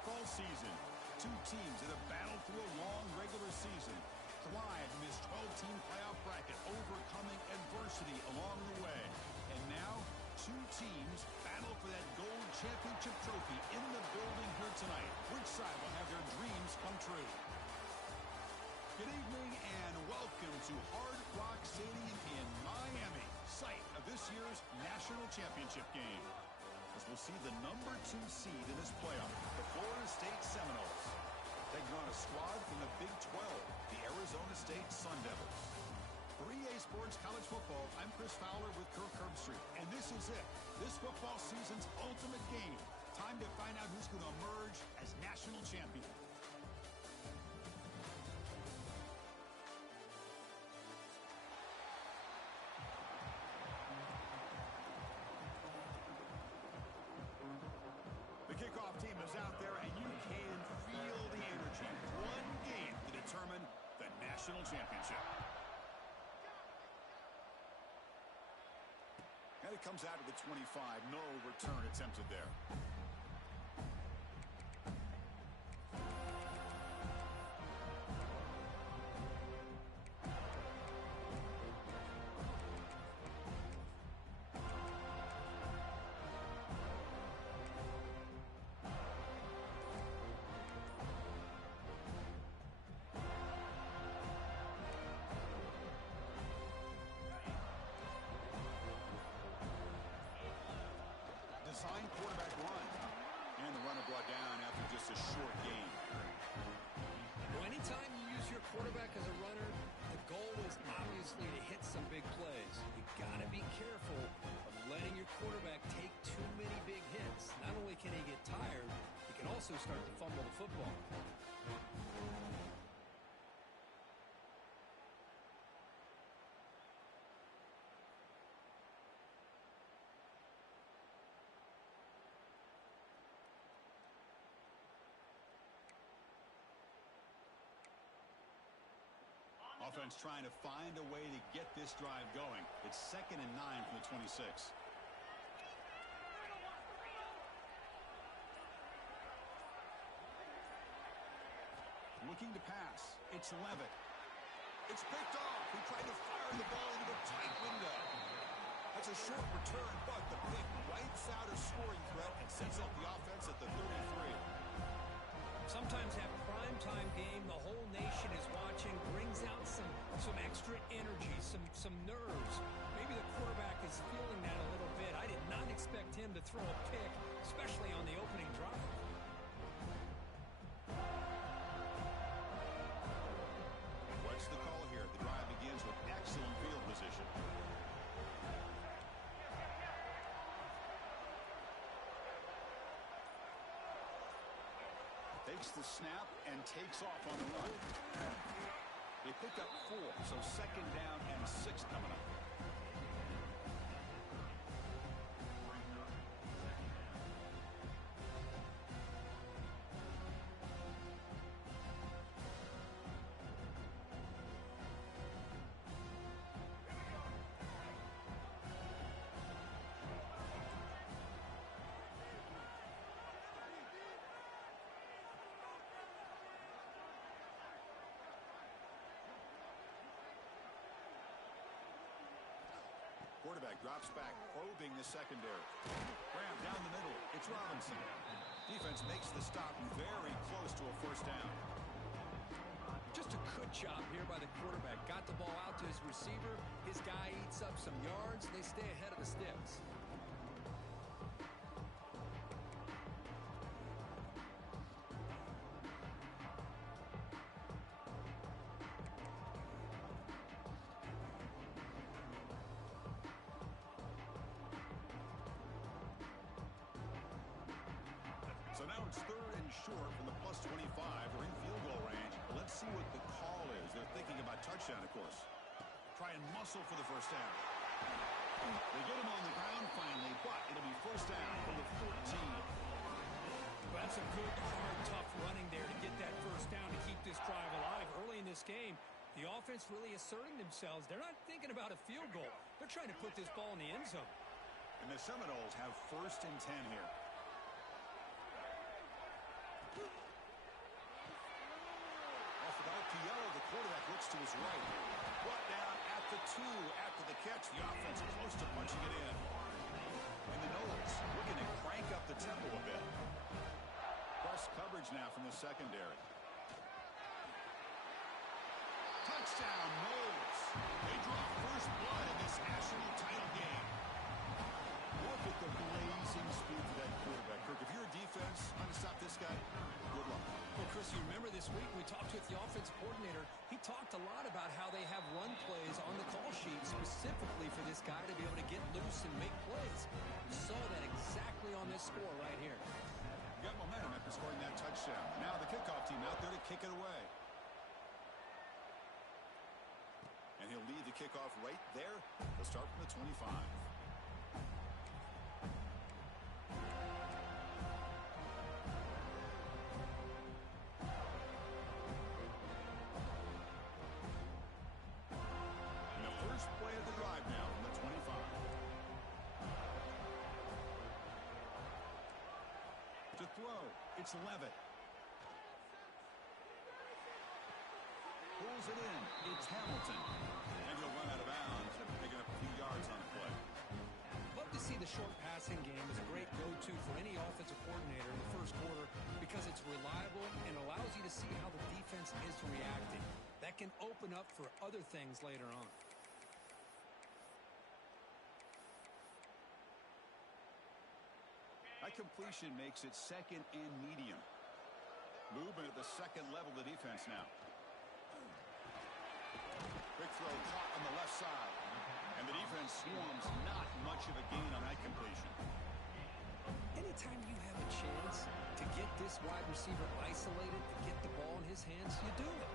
football season. Two teams that have battled through a long regular season, thrived in this 12-team playoff bracket, overcoming adversity along the way. And now, two teams battle for that gold championship trophy in the building here tonight. Which side will have their dreams come true? Good evening and welcome to Hard Rock Stadium in Miami, site of this year's national championship game. As we'll see the number 2 seed in this playoff, the Florida State Seminoles. Taking on a squad from the Big 12, the Arizona State Sun Devils. 3A Sports College Football, I'm Chris Fowler with Kirk Herbstreit, and this is it. This football season's ultimate game. Time to find out who's going to emerge as national champion. The kickoff team is out there, and you can feel the energy. One game to determine the national championship. And it comes out to the 25. No return attempted there. Design quarterback run. And the runner brought down after just a short gain. Well, anytime you use your quarterback as a runner, the goal is obviously to hit some big plays. You got to be careful of letting your quarterback take too many big hits. Not only can he get tired, he can also start to fumble the football. Offense trying to find a way to get this drive going. It's 2nd and 9 from the 26. Looking to pass. It's Levitt. It's picked off. He tried to fire the ball into a tight window. That's a short return, but the pick wipes out a scoring threat and sets up the offense at the 33. Sometimes that primetime game, the whole nation is watching, brings out some extra energy, some nerves. Maybe the quarterback is feeling that a little bit. I did not expect him to throw a pick, especially on the opening drive. What's the call here? The drive begins with excellent field position. Takes the snap and takes off on the run. They pick up 4, so 2nd down and 6 coming up. Quarterback drops back, probing the secondary. Graham down the middle. It's Robinson. Defense makes the stop very close to a first down. Just a good job here by the quarterback. Got the ball out to his receiver. His guy eats up some yards. They stay ahead of the sticks. So now it's 3rd and short from the plus 25. We're in field goal range. But let's see what the call is. They're thinking about touchdown, of course. Try and muscle for the first down. They get him on the ground finally, but it'll be first down from the 14. Well, that's a good, hard, tough running there to get that first down to keep this drive alive. Early in this game, the offense really asserting themselves. They're not thinking about a field goal. They're trying to put this ball in the end zone. And the Seminoles have 1st and 10 here. to his right. Brought down at the 2 after the catch. The offense close to punching it in. And the Noles looking to crank up the tempo a bit. Press coverage now from the secondary. Touchdown, Noles. They draw first blood in this national title game. Look at the blazing speed of that quarterback. Kirk, if you're a defense trying to stop this guy, good luck. Well, Chris, you remember this week we talked with the offensive coordinator. He talked a lot about how they have run plays on the call sheet specifically for this guy to be able to get loose and make plays. You saw that exactly on this score right here. You got momentum after scoring that touchdown. Now the kickoff team out there to kick it away. And he'll lead the kickoff right there. They'll start from the 25. And the first play of the drive now from the 25. To throw, it's Levitt. Pulls it in. It's Hamilton. And he'll run out of bounds after picking up a few yards on the play. Love to see the short passing game as a great go-to for any offensive coordinator in the first quarter because it's reliable and allows you to see how the defense is reacting. That can open up for other things later on. That completion makes it second and medium. Movement at the second level of the defense now. Quick throw caught on the left side. And the defense swarms not much of a gain on that completion. Anytime you have a chance to get this wide receiver isolated, to get the ball in his hands, you do it.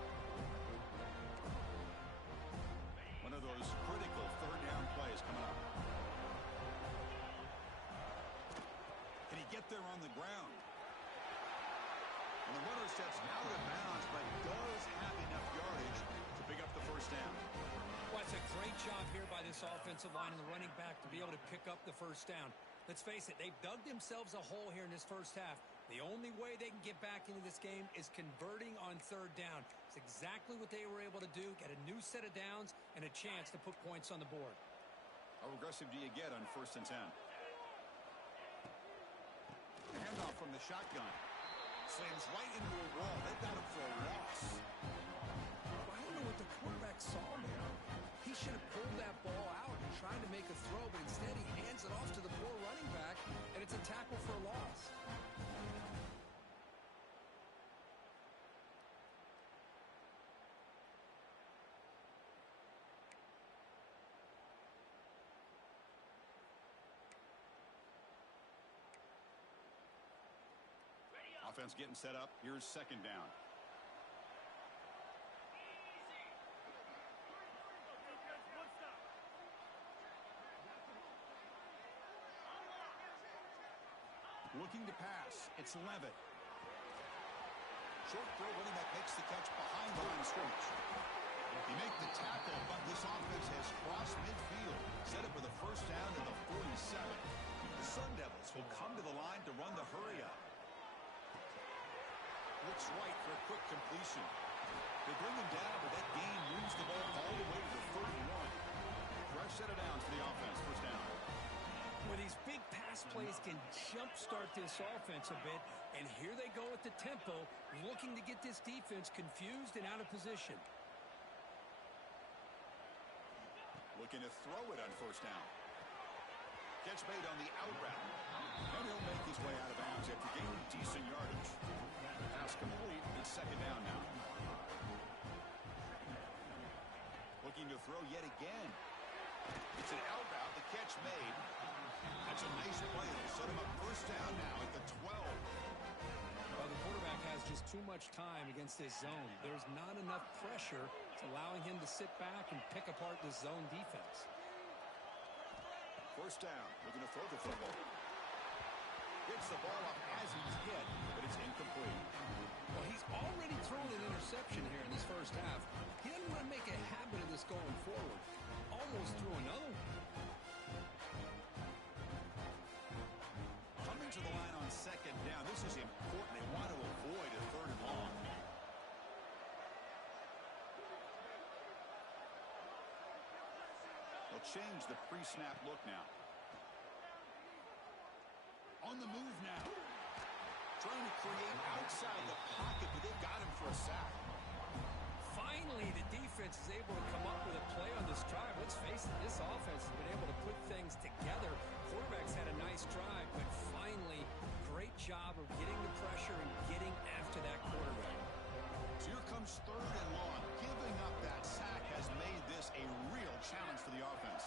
One of those critical third down plays coming up. Can he get there on the ground? And the runner steps out of bounds, but does have enough yardage to pick up the first down. Well, it's a great job here by this offensive line and the running back to be able to pick up the first down. Let's face it, they've dug themselves a hole here in this first half. The only way they can get back into this game is converting on third down. It's exactly what they were able to do, get a new set of downs and a chance to put points on the board. How aggressive do you get on 1st and 10? Handoff from the shotgun. Slams right into a wall. They've got him for a loss. I don't know what the quarterback saw there. He should have pulled that ball out and tried to make a throw, but instead he hands it off to the poor running back, and it's a tackle for a loss. Offense getting set up. Here's 2nd down. Looking to pass. It's Levitt. Short throw, running back makes the catch behind the line of scrimmage. He makes the tackle, but this offense has crossed midfield. Set up with a first down in the 47. The Sun Devils will come to the line to run the hurry up. Looks right for a quick completion. They bring him down, but that gain moves the ball all the way to the 31. Fresh set of downs for the offense. First down. Well, these big pass plays can jumpstart this offense a bit, and here they go at the tempo, looking to get this defense confused and out of position. Looking to throw it on first down. Catch made on the out route. And he'll make his way out of bounds after gaining decent yardage. Pass complete. It's 2nd down now. Looking to throw yet again. It's an out route. The catch made. That's a nice play. It'll set him up first down now at the 12. Well, the quarterback has just too much time against this zone. There's not enough pressure. It's allowing him to sit back and pick apart this zone defense. First down. Looking to throw the football. Gets the ball up as he's hit, but it's incomplete. Well, he's already thrown an interception here in this first half. He doesn't want to make a habit of this going forward. Almost threw another one. Coming to the line on 2nd down. This is important. They want to avoid a 3rd and long. change the pre-snap look now. On the move now. Trying to create outside the pocket, but they've got him for a sack. Finally, the defense is able to come up with a play on this drive. Let's face it, this offense has been able to put things together. Quarterback's had a nice drive, but finally, great job of getting the pressure and getting after that quarterback. So here comes 3rd and long. Giving up that sack has made this a real challenge for the offense.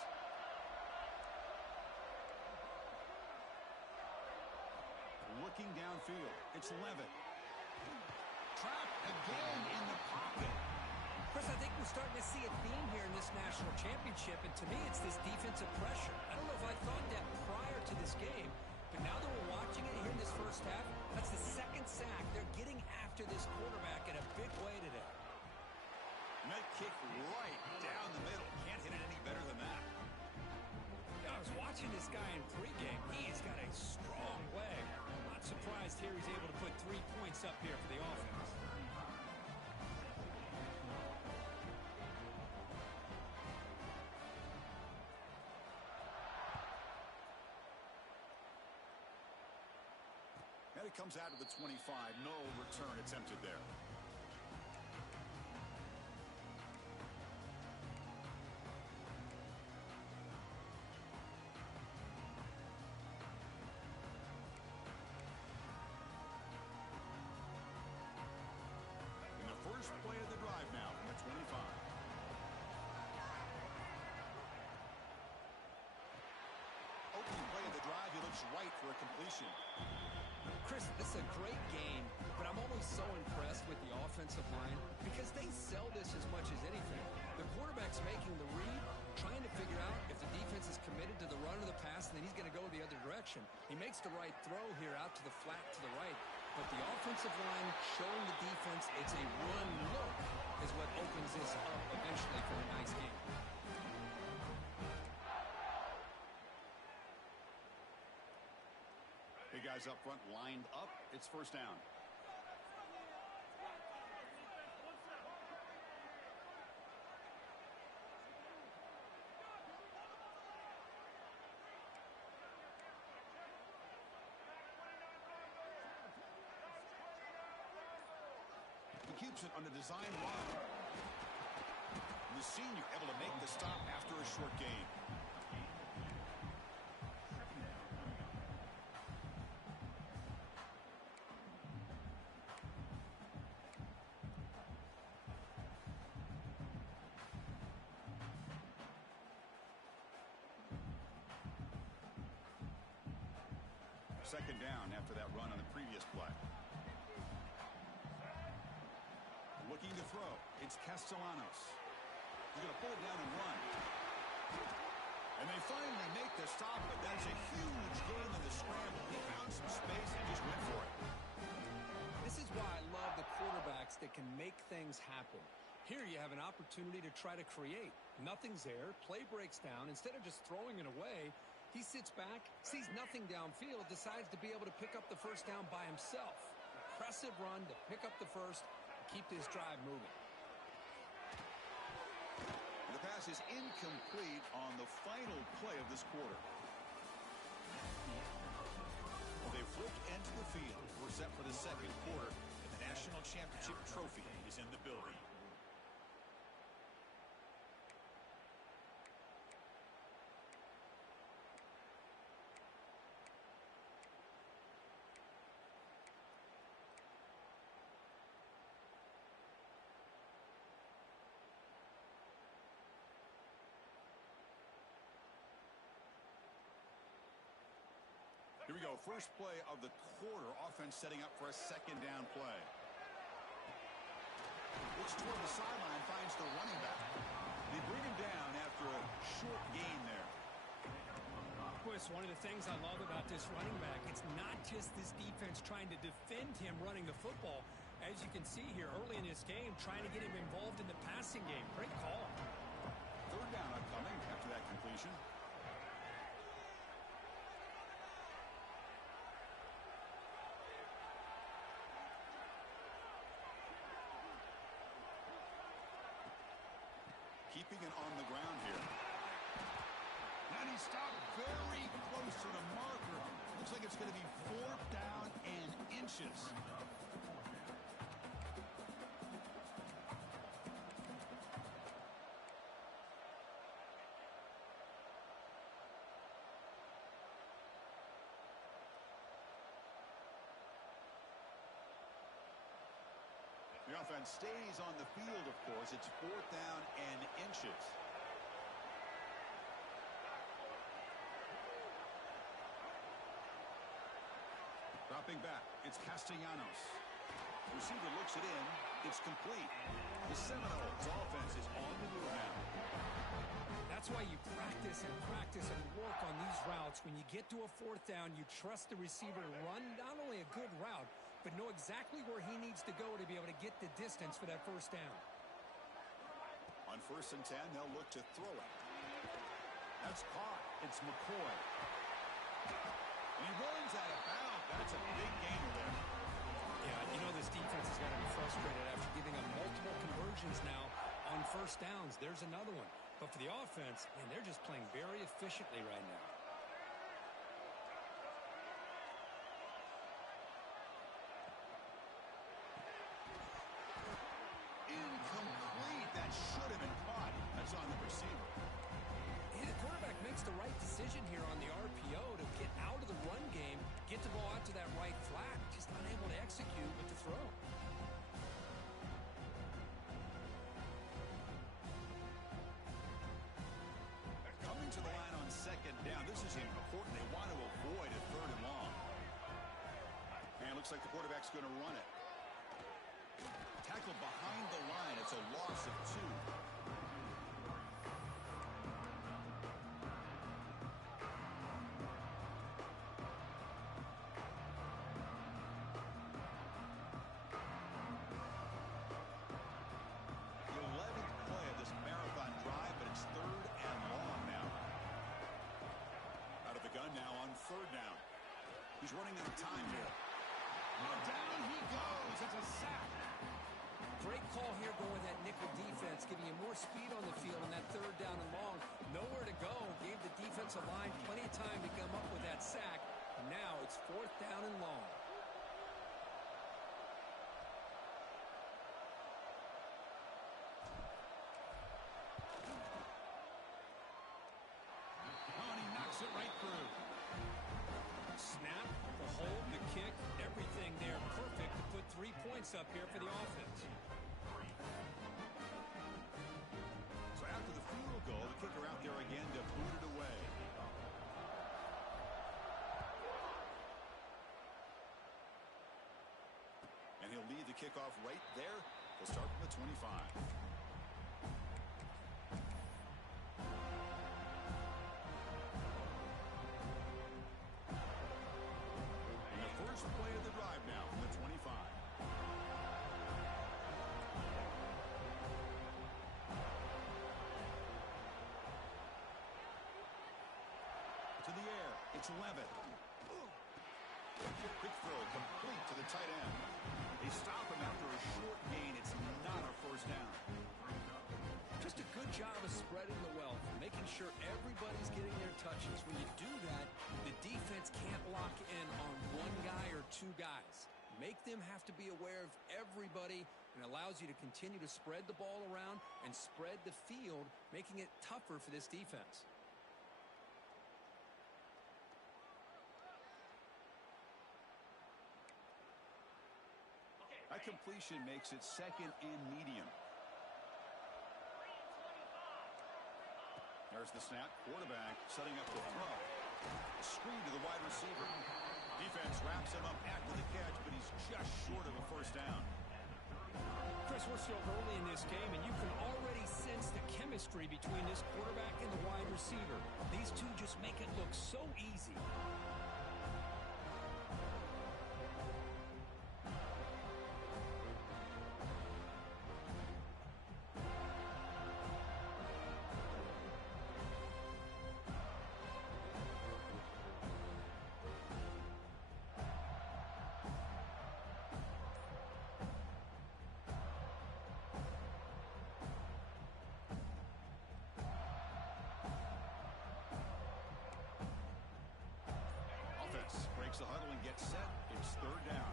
Looking downfield, it's Levitt. Trapped again in the pocket. Chris, I think we're starting to see a theme here in this national championship, and to me, it's this defensive pressure. I don't know if I thought that prior to this game, but now that we're watching it here in this first half, that's the 2nd sack. They're getting after this quarterback in a big way today. That kick right down the middle. Can't hit it any better than that. I was watching this guy in pregame. He's got a strong leg. Not surprised here he's able to put 3 points up here for the offense. And it comes out of the 25. No return attempted there. First play of the drive now from the 25. Opening play of the drive, he looks right for a completion. Chris, this is a great game, but I'm always so impressed with the offensive line because they sell this as much as anything. The quarterback's making the read, trying to figure out if the defense is committed to the run or the pass, and then he's going to go the other direction. He makes the right throw here out to the flat to the right. But the offensive line showing the defense it's a run look is what opens this up eventually for a nice game. Big guys up front lined up. It's 1st down. Keeps it on a design run. The senior able to make the stop after a short gain. Second down after that run on the previous play. Looking to throw. It's Castellanos. He's going to pull it down and run. And they finally make the stop, but that's a huge gain in the scramble. He found some space and just went for it. This is why I love the quarterbacks that can make things happen. Here you have an opportunity to try to create. Nothing's there. Play breaks down. Instead of just throwing it away, he sits back, sees nothing downfield, decides to be able to pick up the 1st down by himself. Impressive run to pick up the first. Keep this drive moving. The pass is incomplete on the final play of this quarter. Well, they flipped into the field. We're set for the 2nd quarter, and the national championship trophy is in the building. Here we go. First play of the quarter. Offense setting up for a 2nd down play. Looks toward the sideline, finds the running back. They bring him down after a short gain there. Boy, it's one of the things I love about this running back. It's not just this defense trying to defend him running the football. As you can see here early in this game, trying to get him involved in the passing game. Great call. 3rd down upcoming after that completion. Keeping it on the ground here. And he stopped very close to the marker. Looks like it's going to be 4th down and inches. The offense stays on the field, of course. It's 4th down and inches. Dropping back, it's Castellanos. Receiver looks it in. It's complete. The Seminoles offense is on the move now. That's why you practice and work on these routes. When you get to a 4th down, you trust the receiver to run not only a good route, but know exactly where he needs to go to be able to get the distance for that 1st down. On 1st and 10, they'll look to throw it. That's caught. It's McCoy. And he runs out of bounds. That's a big gainer there. Yeah, you know this defense has got to be frustrated after giving them multiple conversions now on 1st downs. There's another one. But for the offense, man, they're just playing very efficiently right now. Incomplete. That should have been caught. That's on the receiver. Yeah, the quarterback makes the right decision here on the RPO to get out of the run game, get the ball out to that right flat, just unable to execute with the throw. Coming to the line on 2nd down. This is important. They want to avoid a 3rd and long. And it looks like the quarterback's going to run it. Tackled behind the line. It's a loss of 2. The 11th play of this marathon drive, but it's 3rd and long now. Out of the gun now on 3rd down. He's running out of time here. Now down he goes. It's a sack. Great call here going that nickel defense, giving you more speed on the field on that 3rd down and long. Nowhere to go. Gave the defensive line plenty of time to come up with that sack. And now it's 4th down and long. Oh, and he knocks it right through. Snap, the hold, the kick, everything there perfect to put 3 points up here for the offense. So after the field goal, the kicker out there again to boot it away. And he'll lead the kickoff right there. He'll start from the 25. And the first play of the drive now from the 25. To the air, it's Levitt. Quick throw, complete to the tight end. They stop him after a short gain. It's not a 1st down. Just a good job of spreading the wealth, making sure everybody's getting their touches. When you do that, the defense can't lock in on one guy or 2 guys. Make them have to be aware of everybody, and allows you to continue to spread the ball around and spread the field, making it tougher for this defense. That completion makes it 2nd and medium. There's the snap. Quarterback setting up the throw. Screen to the wide receiver. Defense wraps him up after the catch, but he's just short of a 1st down. Chris, we're still early in this game, and you can already sense the chemistry between this quarterback and the wide receiver. These two just make it look so easy. breaks the huddle and gets set. It's third down.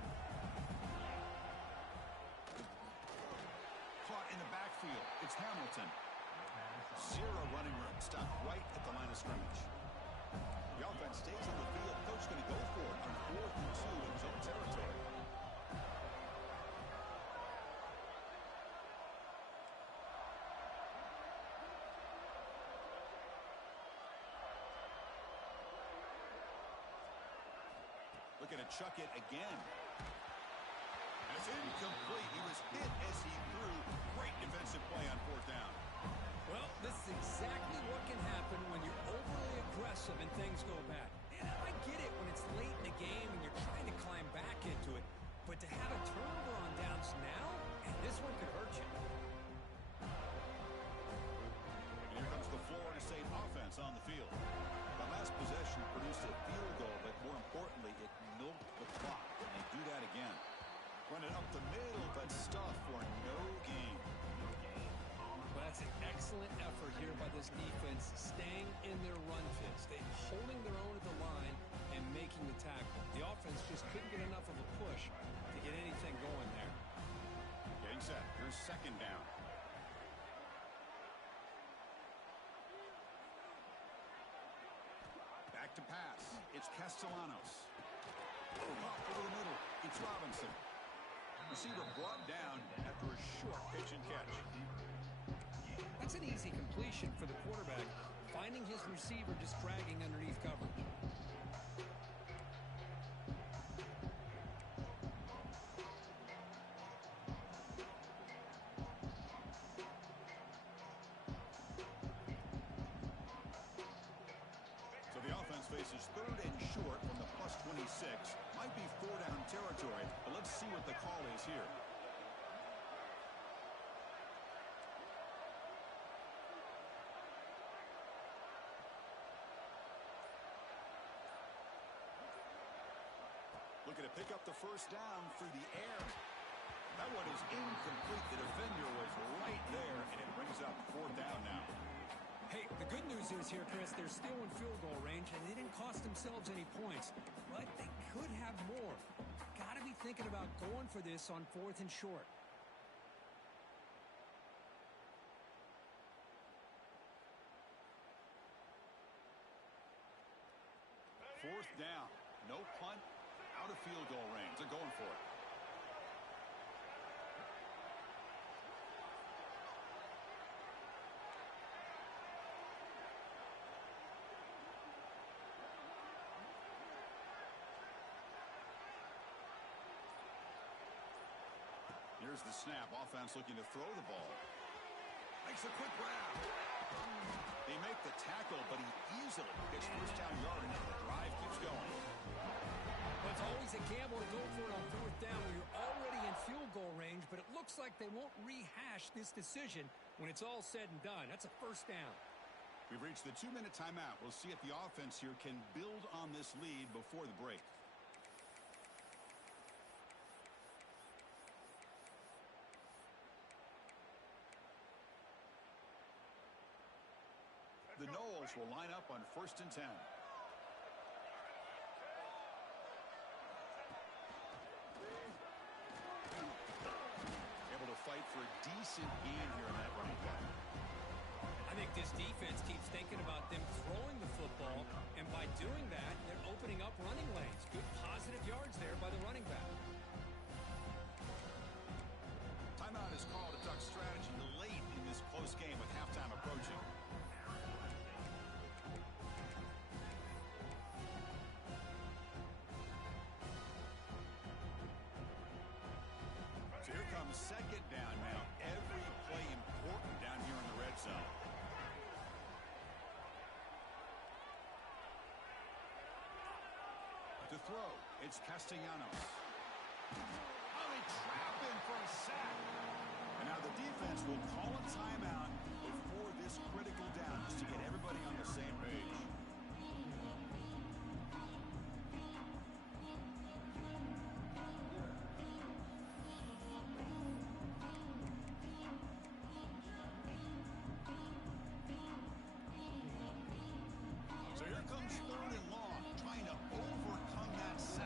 Caught in the backfield. It's Hamilton. Zero running room. Stopped right at the line of scrimmage. The offense stays on the field. Coach going to go for it on 4th and 2 in his own territory. Looking to chuck it again. And it's incomplete. He was hit as he threw. Great defensive play on 4th down. Well, this is exactly what can happen when you're overly aggressive and things go bad. And I get it when it's late in the game and you're trying to climb back into it. But to have a turnover on downs now, and this one could hurt you. And here comes the Florida State offense on the field. The last possession produced a field goal, but more importantly, it milked the clock. And they do that again. Run it up the middle, but stuff for no gain. Well, that's an excellent effort here by this defense, staying in their run fits. They're holding their own at the line and making the tackle. The offense just couldn't get enough of a push to get anything going there. Getting set. Here's second down. Back to pass. It's Castellanos. Up over the middle. It's Robinson. Receiver brought down after a short pitch and catch. That's an easy completion for the quarterback, finding his receiver just dragging underneath coverage. So the offense faces third and short from the +26. Might be 4-down territory, but let's see what the call is here. Looking to pick up the first down through the air. That one is incomplete. The defender was right there, and it brings up 4th down now. Hey, the good news is here, Chris, they're still in field goal range, and they didn't cost themselves any points. But they could have more. Got to be thinking about going for this on 4th and short. Fourth down. No punt. Out of field goal range. They're going for it. Here's the snap. Offense looking to throw the ball. Makes a quick grab. They make the tackle, but he easily gets first down yardage. The drive keeps going. Well, it's always a gamble to go for it on 4th down when you're already in field goal range, but it looks like they won't rehash this decision when it's all said and done. That's a first down. We've reached the 2-minute timeout. We'll see if the offense here can build on this lead before the break. The Noles will line up on 1st and 10. Able to fight for a decent gain here in that running play. I think this defense keeps thinking about them throwing the football, and by doing that, they're opening up running lanes. Good positive yards there by the running back. Timeout is called. A Duck strategy late in this close game with halftime approaching. So here comes second down now. Every play important down here in the red zone. To throw, it's Castellanos. Oh, they trap him for a sack. And now the defense will call a timeout before this critical down just to get everybody on the same page. So here comes third and long, trying to overcome that sack.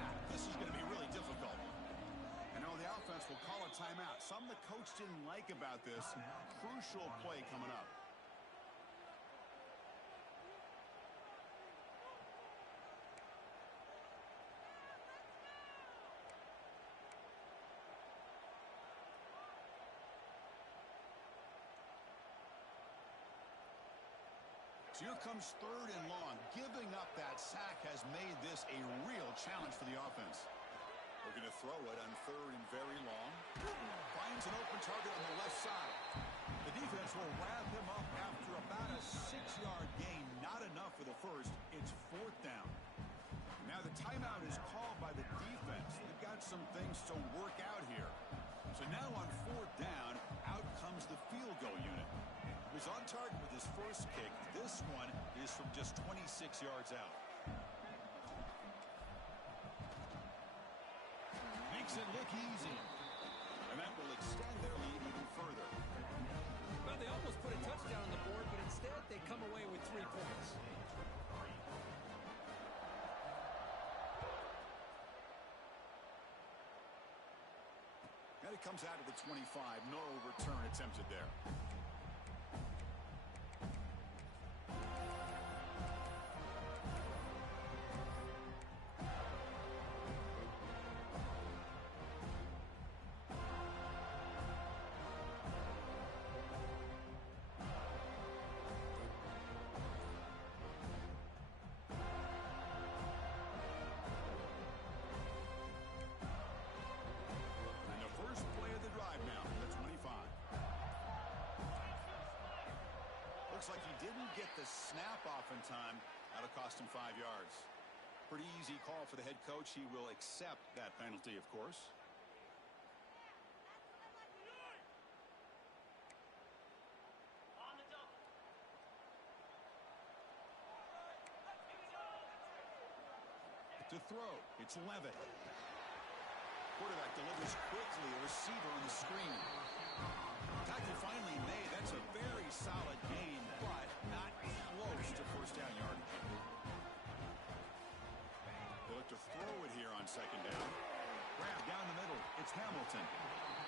will call a timeout. Something the coach didn't like about this. Crucial play coming up. So here comes 3rd and long. Giving up that sack has made this a real challenge for the offense. We're going to throw it on 3rd and very long. Finds an open target on the left side. The defense will wrap him up after about a 6-yard gain. Not enough for the first. It's 4th down. Now the timeout is called by the defense. They've got some things to work out here. So now on 4th down, out comes the field goal unit. He was on target with his first kick. This one is from just 26 yards out. Makes it look easy. And that will extend their lead even further. Well, they almost put a touchdown on the board, but instead they come away with 3 points. And it comes out of the 25. No return attempted there. Looks like he didn't get the snap off in time. That'll cost him 5 yards. Pretty easy call for the head coach. He will accept that penalty, of course. To throw, it's Levitt. Quarterback delivers quickly. A receiver on the screen. Tackle finally made. That's a very solid gain, but not close to first down yardage. They look to throw it here on 2nd down. Grab down the middle. It's Hamilton.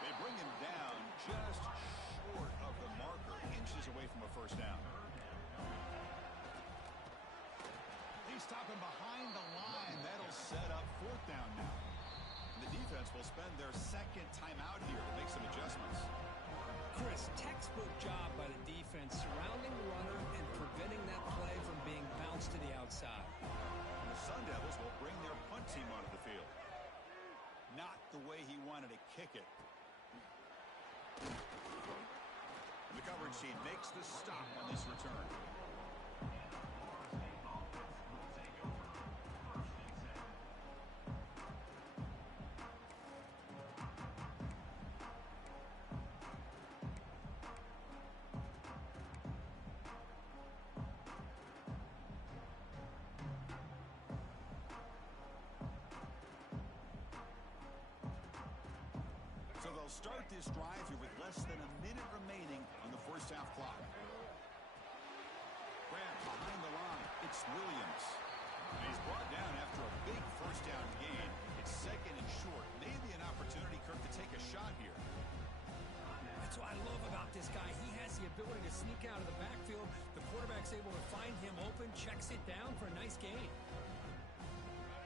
They bring him down just short of the marker, inches away from a first down. They stop him behind the line. That'll set up 4th down now. The defense will spend their 2nd timeout here to make some adjustments. Chris, textbook job by the defense surrounding the runner and preventing that play from being bounced to the outside. And the Sun Devils will bring their punt team onto the field. Not the way he wanted to kick it. The coverage team makes the stop on this return. Start this drive here with less than a minute remaining on the first half clock. Grab behind the line. It's Williams. And he's brought down after a big first down gain. It's 2nd and short. Maybe an opportunity, Kirk, to take a shot here. That's what I love about this guy. He has the ability to sneak out of the backfield. The quarterback's able to find him open, checks it down for a nice gain.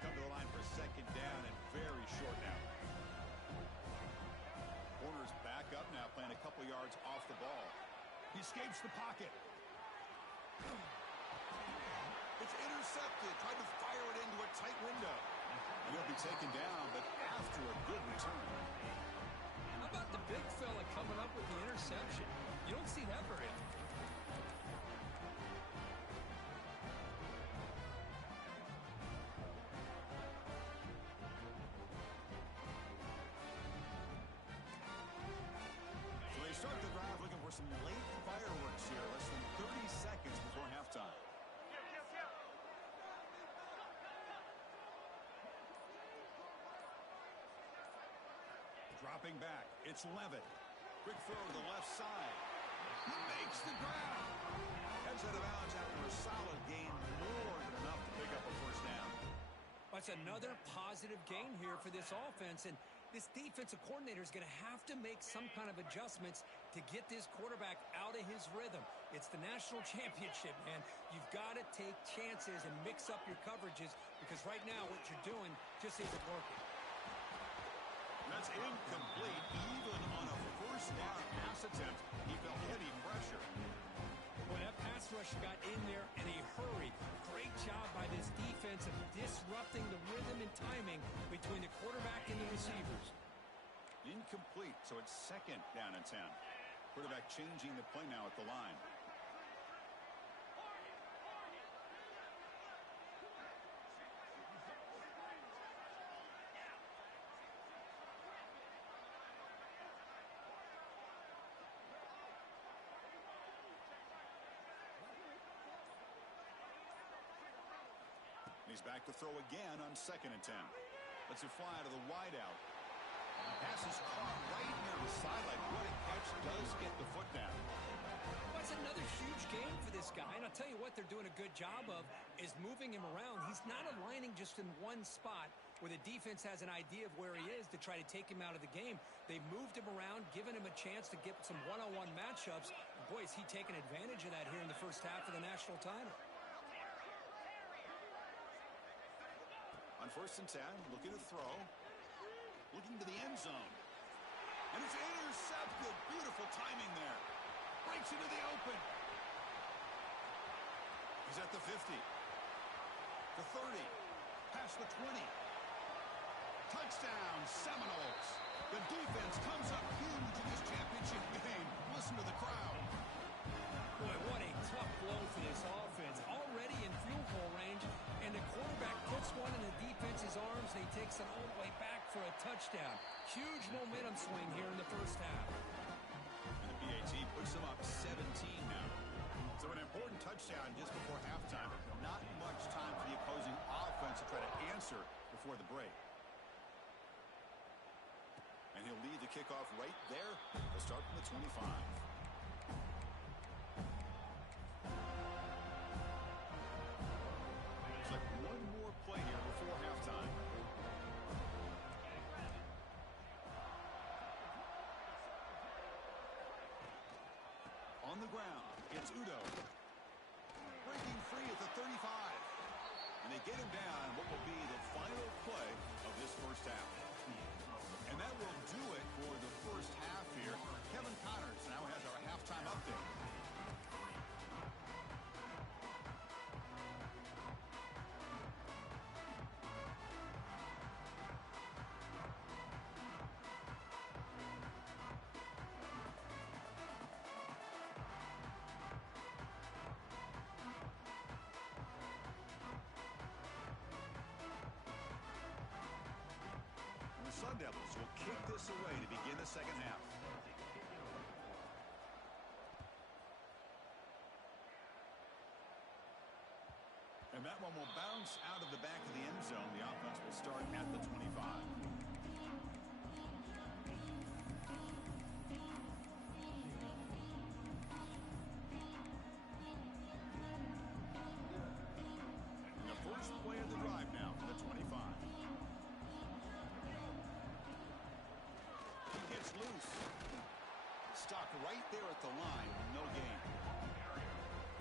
Come to the line for 2nd down and very short now. Corner's back up now, playing a couple yards off the ball. He escapes the pocket. It's intercepted. Tried to fire it into a tight window. And he'll be taken down, but after a good return. How about the big fella coming up with the interception? You don't see that very often. Start the drive looking for some late fireworks here. Less than 30 seconds before halftime. Dropping back. It's Levitt. Quick throw to the left side. He makes the grab. Heads out of bounds after a solid gain. More than enough to pick up a first down. That's another positive gain here for this offense, and This defensive coordinator is going to have to make some kind of adjustments to get this quarterback out of his rhythm. It's the national championship, man. You've got to take chances and mix up your coverages because right now what you're doing just isn't working. That's incomplete. Even on a first down pass attempt, he felt heavy pressure. Boy, that pass rush got in there in a hurry. Great job by this defense of disrupting the rhythm and timing between the quarterback and the receivers. Incomplete, so it's second down and 10. Quarterback changing the play now at the line. He's back to throw again on second and 10. Let's it fly to the wideout. Pass is caught right near the sideline. What a catch. Does get the foot down. Well, it's another huge game for this guy. And I'll tell you what they're doing a good job of is moving him around. He's not aligning just in one spot where the defense has an idea of where he is to try to take him out of the game. They moved him around, given him a chance to get some one-on-one matchups. Boy, is he taking advantage of that here in the first half of the national title. On first and 10, looking to throw. Looking to the end zone. And it's intercepted. Beautiful timing there. Breaks into the open. He's at the 50. The 30. Past the 20. Touchdown, Seminoles. The defense comes up huge in this championship game. Listen to the crowd. Boy, what a tough blow for this offense. Already in field goal range, and the quarterback puts one in the defense's arms, and he takes it all the way back for a touchdown. Huge momentum swing here in the first half. And the BAT puts them up 17 now. So an important touchdown just before halftime. Not much time for the opposing offense to try to answer before the break. And he'll lead the kickoff right there. They'll start from the 25. Looks like one more play here before halftime. On the ground, it's Udo. Breaking free at the 35. And they get him down what will be the final play of this first half. And that will do it for the first half here. Kevin Connors now has our halftime update. Sun Devils will kick this away to begin the second half. And that one will bounce out of the back of the end zone. The offense will start at the 25. And the first play of the drive now for the 25. Loose. Stock right there at the line. No gain.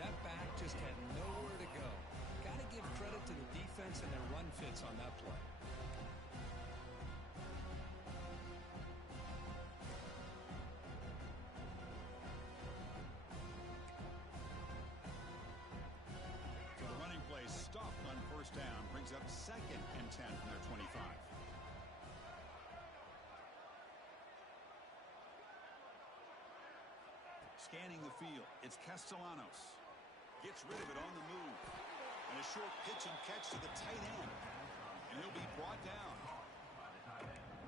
That back just had nowhere to go. Got to give credit to the defense and their run fits on that play. So the running play stopped on first down. Brings up second and 10 from their 25. Scanning the field, it's Castellanos. Gets rid of it on the move. And a short pitch and catch to the tight end. And he'll be brought down.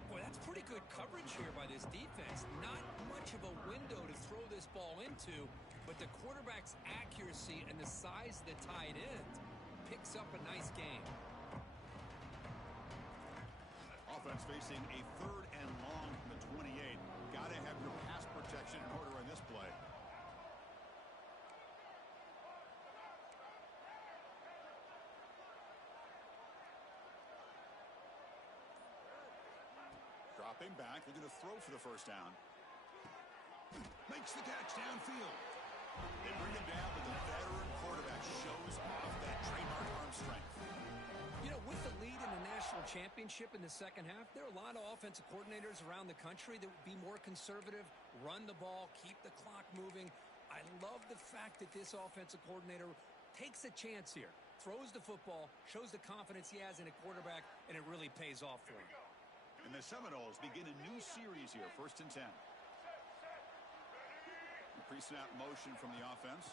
Boy, that's pretty good coverage here by this defense. Not much of a window to throw this ball into, but the quarterback's accuracy and the size of the tight end picks up a nice game. Offense facing a third and long from the 28. Got to have your pass protection in order on this play. Dropping back, looking to throw for the first down. Makes the catch downfield. They bring him down, but the veteran quarterback shows off that trademark arm strength. You know, with the lead in the national championship in the second half, there are a lot of offensive coordinators around the country that would be more conservative, run the ball, keep the clock moving. I love the fact that this offensive coordinator takes a chance here, throws the football, shows the confidence he has in a quarterback, and it really pays off for him. And the Seminoles begin a new series here, 1st and 10. Pre-snap motion from the offense.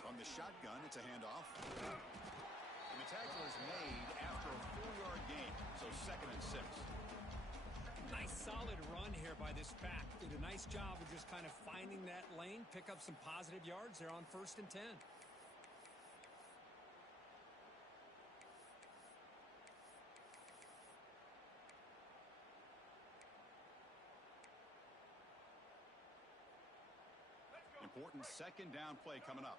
From the shotgun, it's a handoff. And the tackle is made after a 4-yard gain, so 2nd and 6. Nice solid run here by this back. Did a nice job of just kind of finding that lane, pick up some positive yards there on 1st and 10. Important 2nd down play coming up.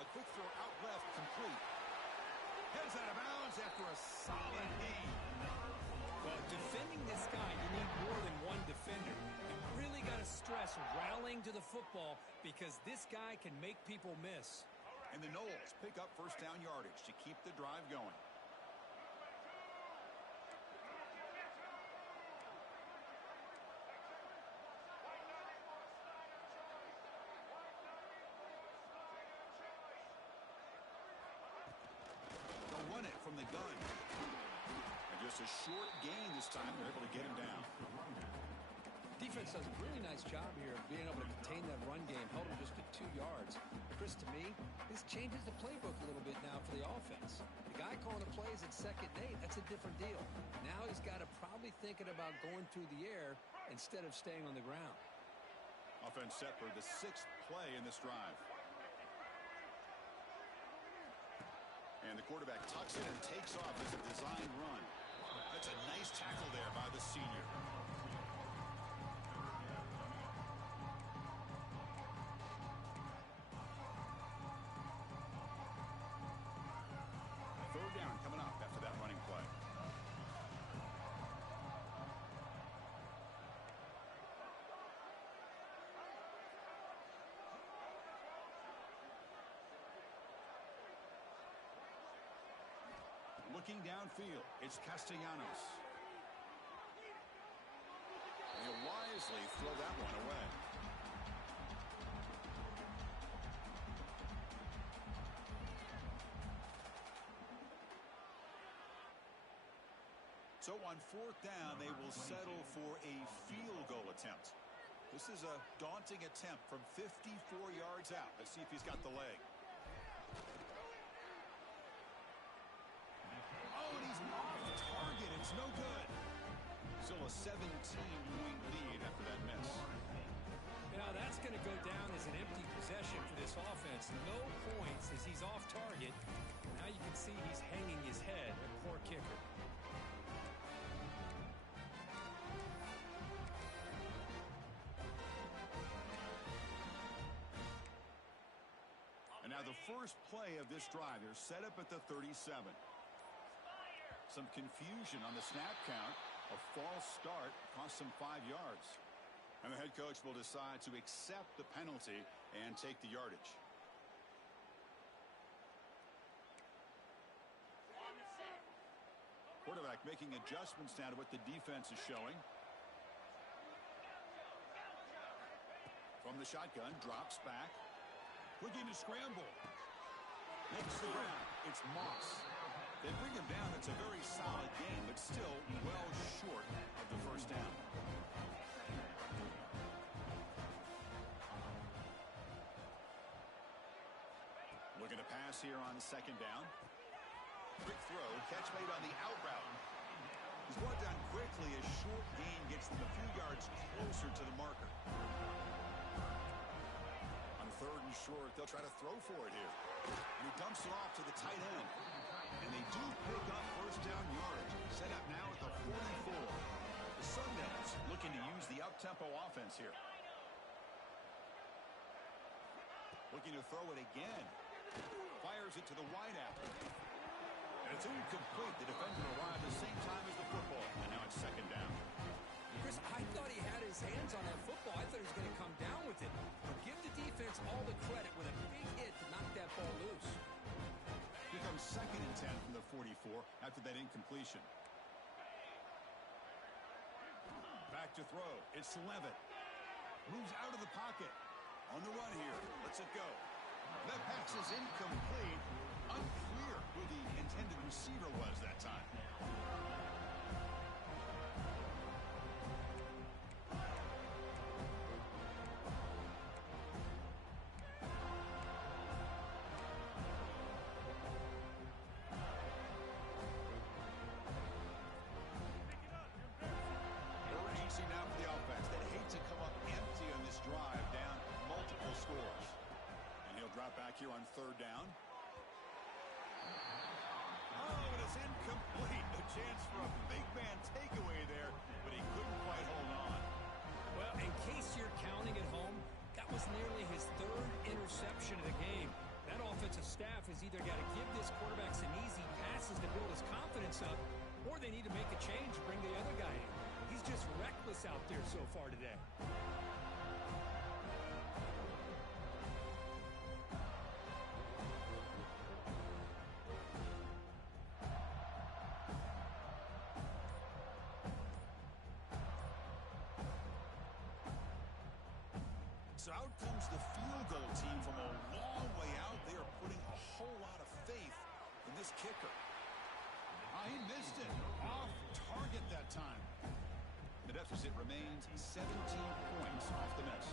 A quick throw out left, complete. Heads out of bounds after a solid gain. Well, defending this guy, you need more than one defender. You really got to stress rallying to the football because this guy can make people miss. And the Noles pick up 1st down yardage to keep the drive going. Run it from the gun. And just a short gain this time. They're able to get him down. Defense does a really nice job here of being able to contain that run game, held him just to 2 yards. Chris, to me, this changes the playbook a little bit now for the offense. The guy calling the plays at 2nd and 8, that's a different deal. Now he's got to probably thinking about going through the air instead of staying on the ground. Offense set for the 6th play in this drive. And the quarterback tucks it and takes off as a designed run. That's a nice tackle there by the senior. Third down coming up after that running play. Looking downfield, it's Castellanos. He'll wisely throw that one away. So on 4th down, they will settle for a field goal attempt. This is a daunting attempt from 54 yards out. Let's see if he's got the leg. Oh, and he's off target. It's no good. Still a 17-point lead after that miss. Now that's going to go down as an empty possession for this offense. No points as he's off target. Now you can see he's hanging his head. A poor kicker. And now the first play of this drive. They're set up at the 37. Some confusion on the snap count. A false start cost them 5 yards. And the head coach will decide to accept the penalty and take the yardage. Quarterback making adjustments now to what the defense is showing. From the shotgun, drops back. Looking to scramble. Makes the ground. It's Moss. They bring him down. It's a very solid game, but still well short of the first down. Looking to pass here on 2nd down. Quick throw. Catch made on the out route. He's brought down quickly. A short gain gets them a few yards closer to the marker. On 3rd and short, they'll try to throw for it here. And he dumps it off to the tight end. And they do pick up 1st down yardage. Set up now at the 44. The Sun Devils looking to use the up-tempo offense here. Looking to throw it again. Fires it to the wideout. And It's incomplete. The defender arrived at the same time as the football. And now it's second down. Chris, I thought he had his hands on that football. I thought he was going to come down with it. But give the defense all the credit with a big hit to knock that ball loose. Becomes second and 10 from the 44 after that incompletion. Back to throw. It's Levitt. Moves out of the pocket. On the run here. Lets it go. That pass is incomplete. Unclear who the intended receiver was that time. Urgency now for the offense. They'd hate to come up empty on this drive, down multiple scores. And he'll drop back here on third down. Oh, and it's incomplete. A chance for a big man takeaway there, but he couldn't quite hold on. Well, in case you're counting at home, that was nearly his third interception of the game. That offensive staff has either got to give this quarterback some easy passes to build his confidence up, or they need to make a change, bring the other guy in. He's just reckless out there so far today. So out comes the field goal team from a long way out. They are putting a whole lot of faith in this kicker. He missed it. Off target that time. The deficit remains 17 points off the miss.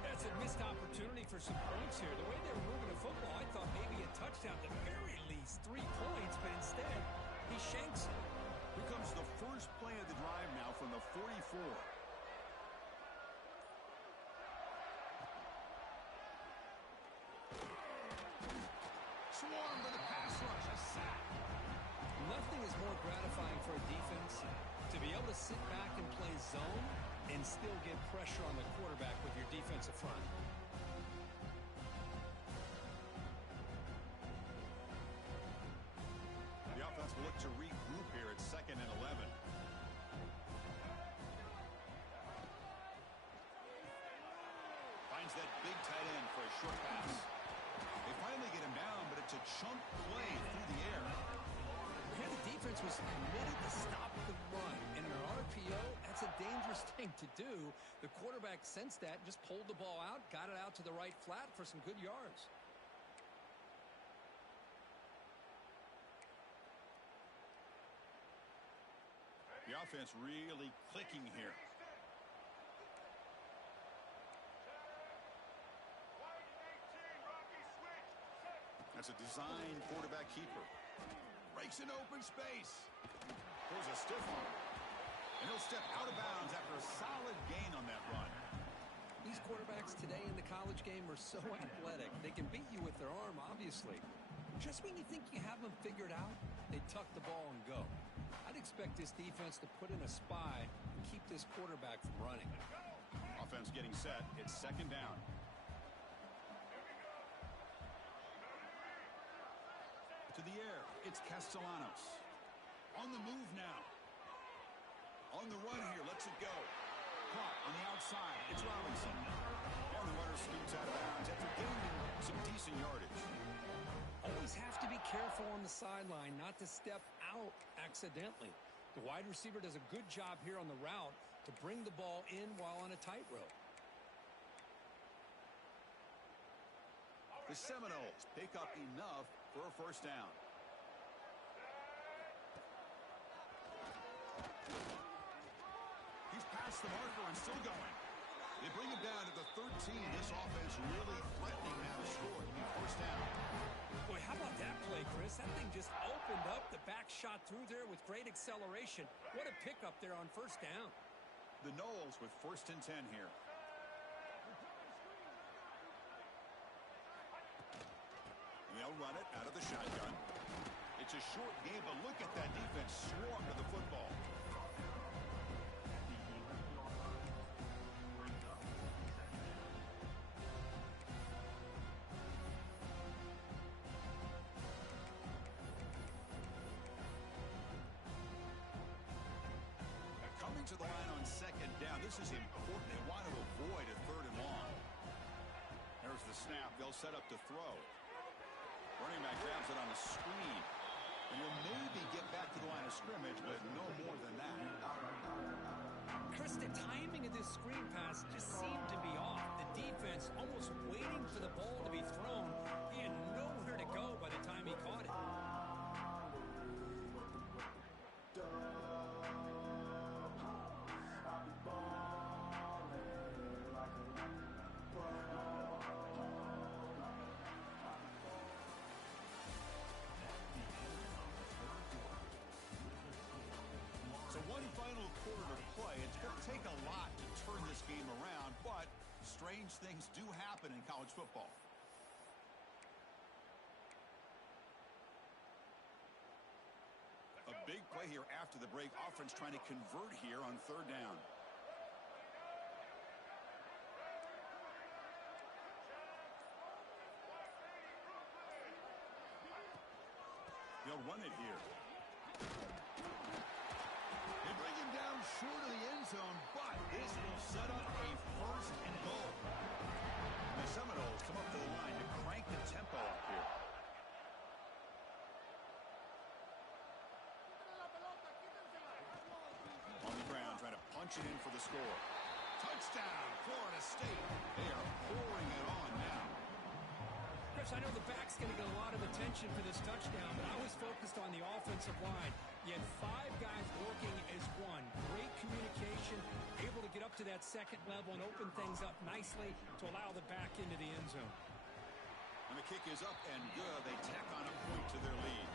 That's a missed opportunity for some points here. The way they were moving the football, I thought maybe a touchdown, at the very least 3 points, but instead he shanks it. Here comes the first play of the drive now from the 44. Swarmed with a pass rush, a sack. Nothing is more gratifying for a defense to be able to sit back and play zone and still get pressure on the quarterback with your defensive front. The offense will look to regroup here at 2nd and 11. Finds that big tight end for a short pass. They finally get him down, but it's a chunk play through the air. Here the defense was committed to stop the run. And in an RPO, that's a dangerous thing to do. The quarterback sensed that, just pulled the ball out, got it out to the right flat for some good yards. The offense really clicking here. That's a design quarterback keeper. Breaks an open space. Throws a stiff one. And he'll step out of bounds after a solid gain on that run. These quarterbacks today in the college game are so athletic. They can beat you with their arm, obviously. Just when you think you have them figured out, they tuck the ball and go. I'd expect this defense to put in a spy and keep this quarterback from running. Offense getting set. It's 2nd down. To the air, it's Castellanos. On the move now. On the run here, lets it go. Caught on the outside, it's Robinson. And the runner scoots out of bounds after gaining some decent yardage. Always have to be careful on the sideline not to step out accidentally. The wide receiver does a good job here on the route to bring the ball in while on a tightrope. The Seminoles pick up enough for a first down. He's past the marker and still going. They bring him down to the 13. This offense really threatening now to score. First down. Boy, how about that play, Chris? That thing just opened up. The back shot through there with great acceleration. What a pickup there on first down. The Noles with 1st and 10 here. And they'll run it out of the shotgun. It's a short game, but look at that defense swarm to the football. Returning to the line on second down. This is important. They want to avoid a third and long. There's the snap. They'll set up to throw. Running back grabs it on the screen. And he'll maybe get back to the line of scrimmage, but no more than that. Chris, the timing of this screen pass just seemed to be off. The defense almost waiting for the ball to be thrown. He had nowhere to go by the time he caught it. So one final quarter to play. It's going to take a lot to turn this game around, but strange things do happen in college football. A big play here after the break. Offense trying to convert here on third down. They'll run it here. They bring him down short of the end zone, but this will set up a first and goal. The Seminoles come up to the line to crank the tempo up here. On the ground, trying to punch it in for the score. Touchdown, Florida State. They are pouring it on now. Chris, I know the back's going to get a lot of attention for this touchdown, but I was focused on the offensive line. You had 5 guys working as one. Great communication, able to get up to that second level and open things up nicely to allow the back into the end zone. And the kick is up and good. They tack on a point to their lead.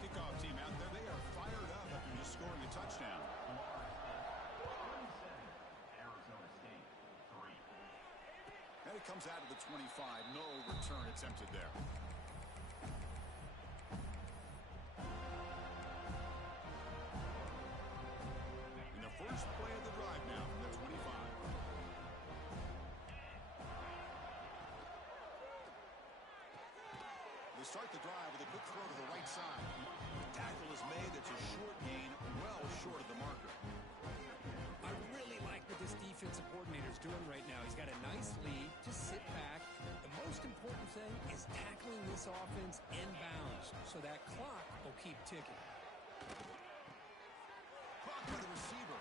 Kickoff team out there, they are fired up after just scoring a touchdown. And it comes out of the 25. No return attempted there. And the first play of the drive now from the 25. They start the drive with a quick throw to the right side. The tackle is made. That's a short gain, well short of the marker. I really like what this defensive coordinator is doing right now. He's got a nice lead. Just sit back. The most important thing is tackling this offense inbounds so that clock will keep ticking. Caught by the receiver.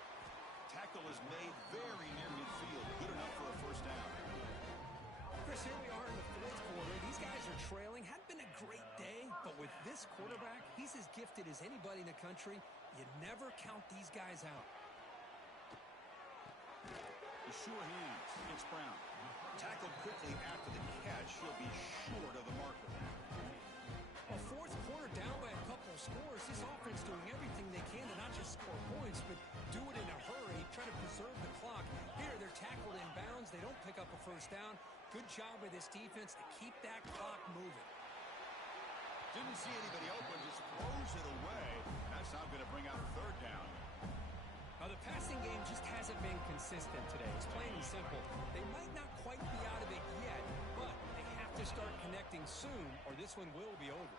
Tackle is made very near midfield. Good enough for a first down. Chris, here we are in the fourth quarter. These guys are trailing. Hadn't been a great day, but with this quarterback, he's as gifted as anybody in the country. You never count these guys out. The sure hands. It's Brown. Tackled quickly after the catch. He'll be short of the marker. A fourth quarter down by a couple of scores. This offense doing everything they can to not just score points, but do it in a hurry, try to preserve the clock. Here, they're tackled in bounds. They don't pick up a first down. Good job by this defense to keep that clock moving. Didn't see anybody open, just throws it away. That's not going to bring out a third down. Now, the passing game just hasn't been consistent today. It's plain and simple. They might not quite be out of it yet, but they have to start connecting soon, or this one will be over.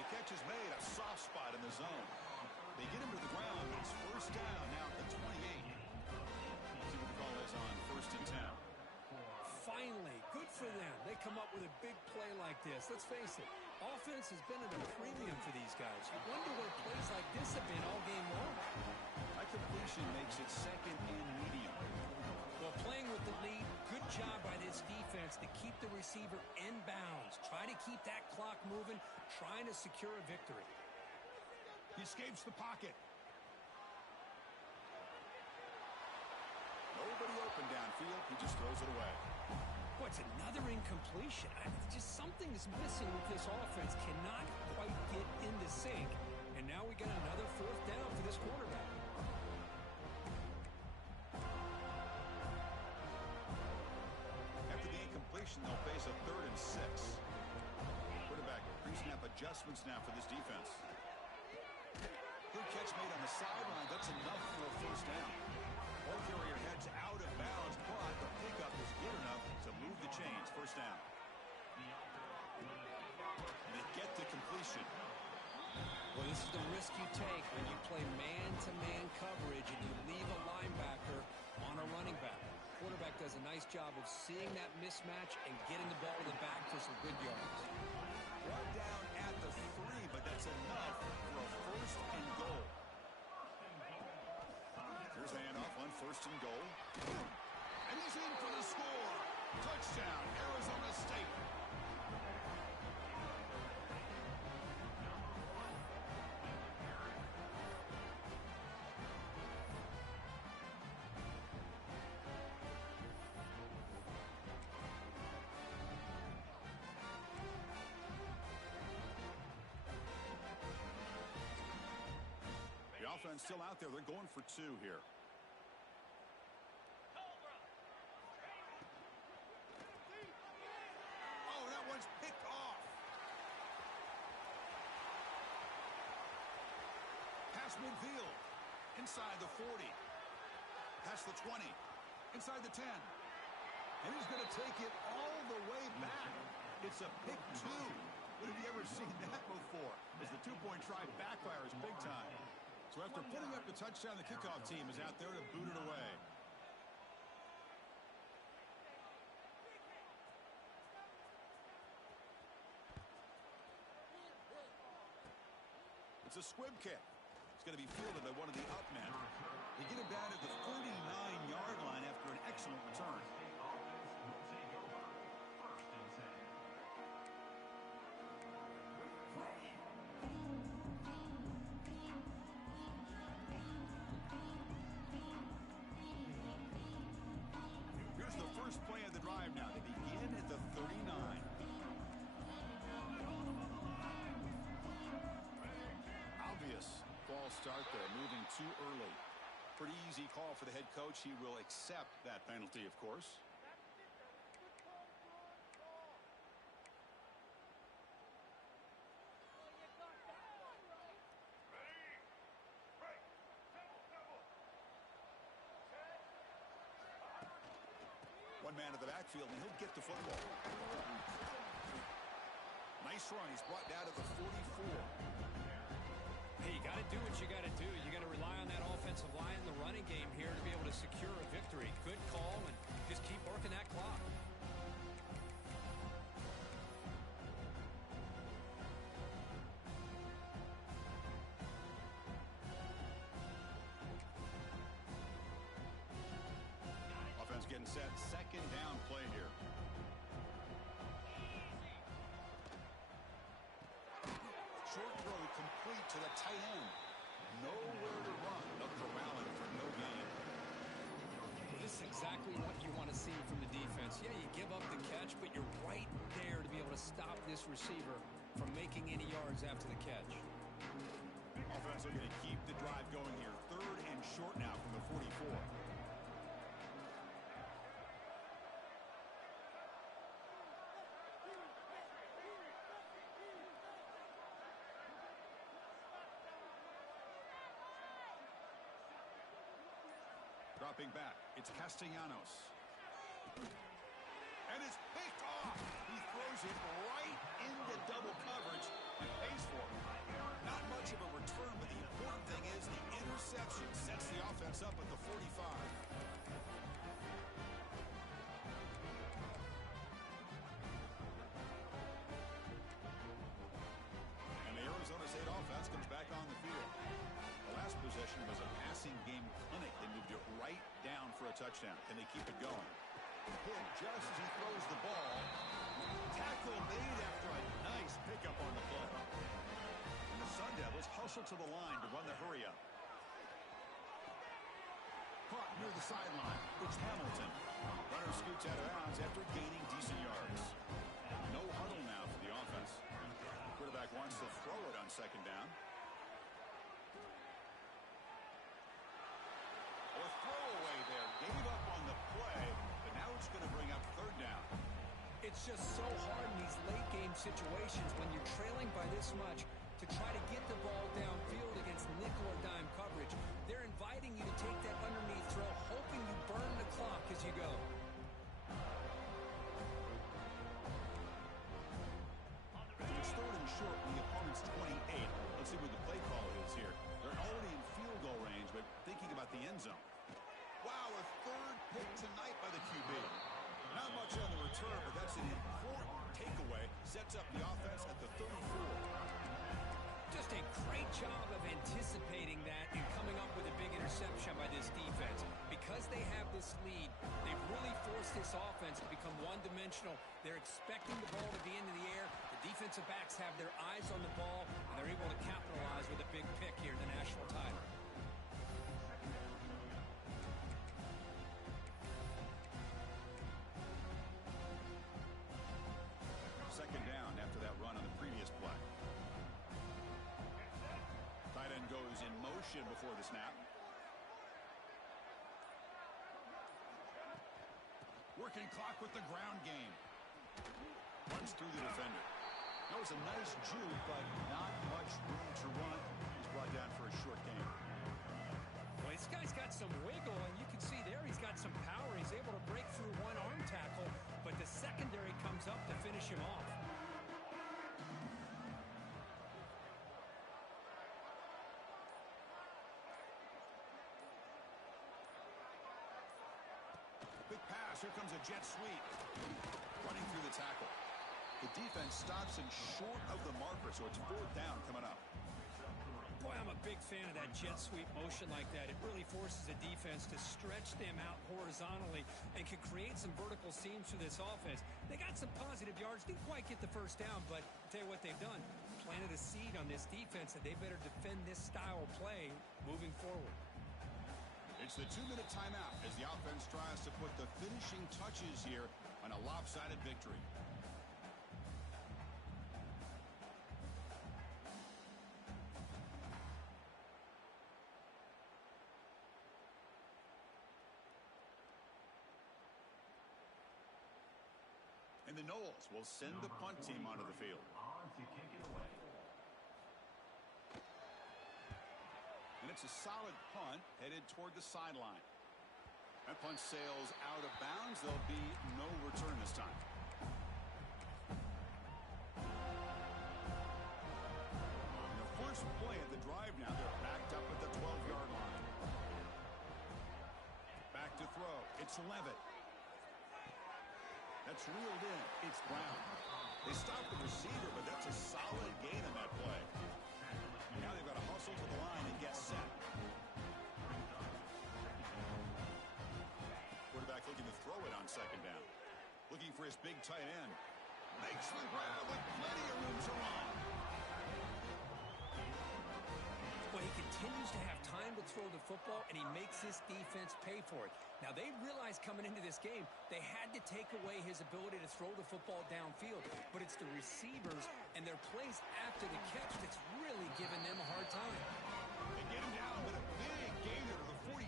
The catch is made, a soft spot in the zone. They get him to the ground, but it's first down now at the 28. See what the call is on first and 10. Finally, good for them. They come up with a big play like this. Let's face it, offense has been at a premium for these guys. You wonder where plays like this have been all game long. That completion makes it second and medium. Well, playing with the lead, good job by this defense to keep the receiver in bounds. Try to keep that clock moving, trying to secure a victory. He escapes the pocket. Nobody open downfield. He just throws it away. What's another incompletion? Just something is missing with this offense. Cannot quite get in the sync. And now we got another fourth down for this quarterback. After the incompletion, they'll face a 3rd and 6. Quarterback pre-snap adjustments now for this defense. Good catch made on the sideline. That's enough for a first down. Ball carrier heads out of bounds, but the pickup is good enough to move the chains. First down. And they get the completion. Well, this This is the risk you take when you play man-to-man coverage and you leave a linebacker on a running back. Quarterback does a nice job of seeing that mismatch and getting the ball to the back for some good yards. Brought down at the 3, but that's enough for a first and goal. Here's the handoff on first and goal. And he's in for the score. Touchdown, Arizona State. The offense still out there. They're going for 2 here. Oh, that one's picked off. Pass midfield. Inside the 40. Past the 20. Inside the 10. And he's going to take it all the way back. It's a pick 2. When have you ever seen that before? As the 2-point try backfires big time. So after putting up the touchdown, the kickoff team is out there to boot it away. It's a squib kick. It's going to be fielded by one of the up men. They get it down at the 39-yard line after an excellent return. Here's the first play of the drive now. They begin at the 39. Obvious false start there, moving too early. Pretty easy call for the head coach. He will accept that penalty, of course. One man in the backfield, and he'll get the football. Nice run. He's brought down to the 44. Hey, you got to do what you got to do. You got to rely on that offensive line in the running game here to be able to secure a victory. Good call, and just keep working that clock. Offense getting set. Second down play here. Short throw complete to the tight end. Nowhere to run. No corralling for no gain. This is exactly what you want to see from the defense. Yeah, you give up the catch, but you're right there to be able to stop this receiver from making any yards after the catch. Offense looking to keep the drive going here. Third and short now from the 44. Dropping back, it's Castellanos. And it's picked off. He throws it right into double coverage and pays for it. Not much of a return, but the important thing is the interception sets the offense up at the 45. And the Arizona State offense comes back on the field. The last possession was a passing game clinic. They moved it right down for a touchdown. Can they keep it going? Hit just as he throws the ball. Tackle made after a nice pickup on the play. And the Sun Devils hustle to the line to run the hurry up. Caught near the sideline. It's Hamilton. Runner scoots out of bounds after gaining decent yards. No huddle now for the offense. Quarterback wants to throw it on second down. Throwaway there. Gave up on the play, but now it's going to bring up third down. It's just so hard in these late game situations when you're trailing by this much to try to get the ball downfield against nickel or dime coverage. They're inviting you to take that underneath throw, hoping you burn the clock as you go. It's third and short from the opponent's 28. Let's see what the play call Just a great job of anticipating that and coming up with a big interception by this defense. Because they have this lead, they've really forced this offense to become one-dimensional. They're expecting the ball to be into the air. The defensive backs have their eyes on the ball, and they're able to capitalize with a big pick here in the national title. Second down after that run on the previous play. Tight end goes in motion before the snap. Working clock with the ground game. Runs through the defender. That was a nice juke, but not much room to run. He's brought down for a short game. Well, this guy's got some wiggle, and you can see there he's got some power. He's able to break through one arm tackle, but the secondary comes up to finish him off. Big pass. Here comes a jet sweep. Running through the tackle. The defense stops him short of the marker, so it's fourth down coming up. Boy, I'm a big fan of that jet sweep motion like that. It really forces the defense to stretch them out horizontally and can create some vertical seams for this offense. They got some positive yards. Didn't quite get the first down, but I'll tell you what they've done. Planted a seed on this defense that they better defend this style of play moving forward. It's the 2-minute timeout as the offense tries to put the finishing touches here on a lopsided victory. And the Noles will send the punt team onto the field. And it's a solid punt headed toward the sideline. That punt sails out of bounds. There'll be no return this time. And the first play of the drive now, they're backed up at the 12-yard line. Back to throw. It's Levitt. That's reeled in. It's Brown. They stopped the receiver, but that's a solid gain on that play. Now they've got to hustle to the line and get set. Quarterback looking to throw it on second down. Looking for his big tight end. Makes the grab with plenty of room to run. Well, he continues to have time to throw the football, and he makes his defense pay for it. Now, they realized coming into this game they had to take away his ability to throw the football downfield, but it's the receivers and their plays after the catch that's really giving them a hard time. They get him down with a big gainer to the 42.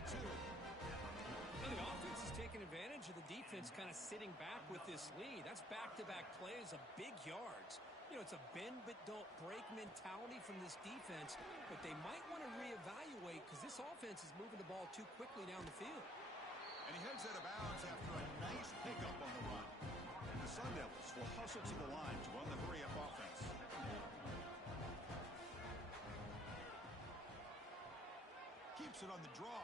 Now, the offense is taking advantage of the defense kind of sitting back with this lead. That's back-to-back plays of big yards. You know, it's a bend-but-don't-break mentality from this defense, but they might want to reevaluate because this offense is moving the ball too quickly down the field. And he heads out of bounds after a nice pickup on the run. And the Sun Devils will hustle to the line to run the hurry-up offense. Keeps it on the draw.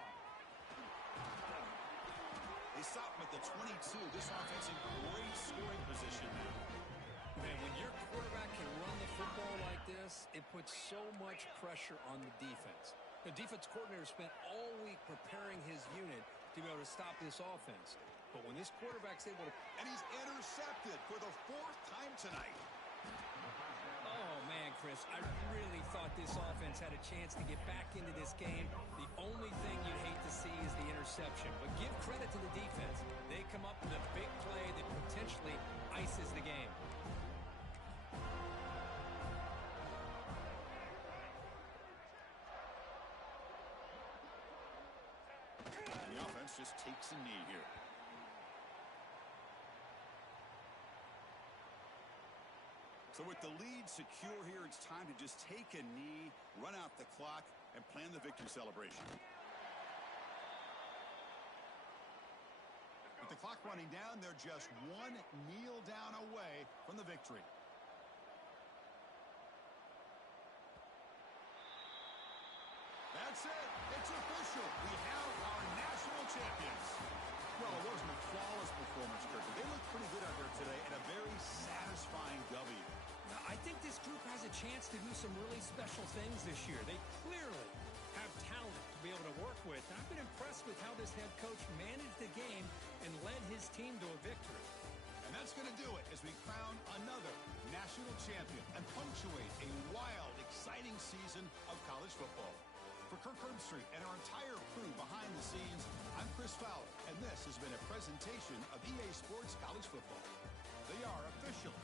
They stop him at the 22. This offense in great scoring position now. Man, when your quarterback can run the football like this, it puts so much pressure on the defense. The defense coordinator spent all week preparing his unit to be able to stop this offense. But when this quarterback's able to... And he's intercepted for the fourth time tonight. Oh, man, Chris, I really thought this offense had a chance to get back into this game. The only thing you'd hate to see is the interception. But give credit to the defense. They come up with a big play that potentially ices the game. The offense just takes a knee here. So with the lead secure here, it's time to just take a knee, run out the clock, and plan the victory celebration. With the clock running down, they're just one kneel down away from the victory. That's it. It's official. We have our national champions. Well, it wasn't a flawless performance, Kirk. They looked pretty good out there today and a very satisfying W. Now, I think this group has a chance to do some really special things this year. They clearly have talent to be able to work with. And I've been impressed with how this head coach managed the game and led his team to a victory. And that's going to do it as we crown another national champion and punctuate a wild, exciting season of college football. For Kirk Herbstreit and our entire crew behind the scenes, I'm Chris Fowler, and this has been a presentation of EA Sports College Football. They are official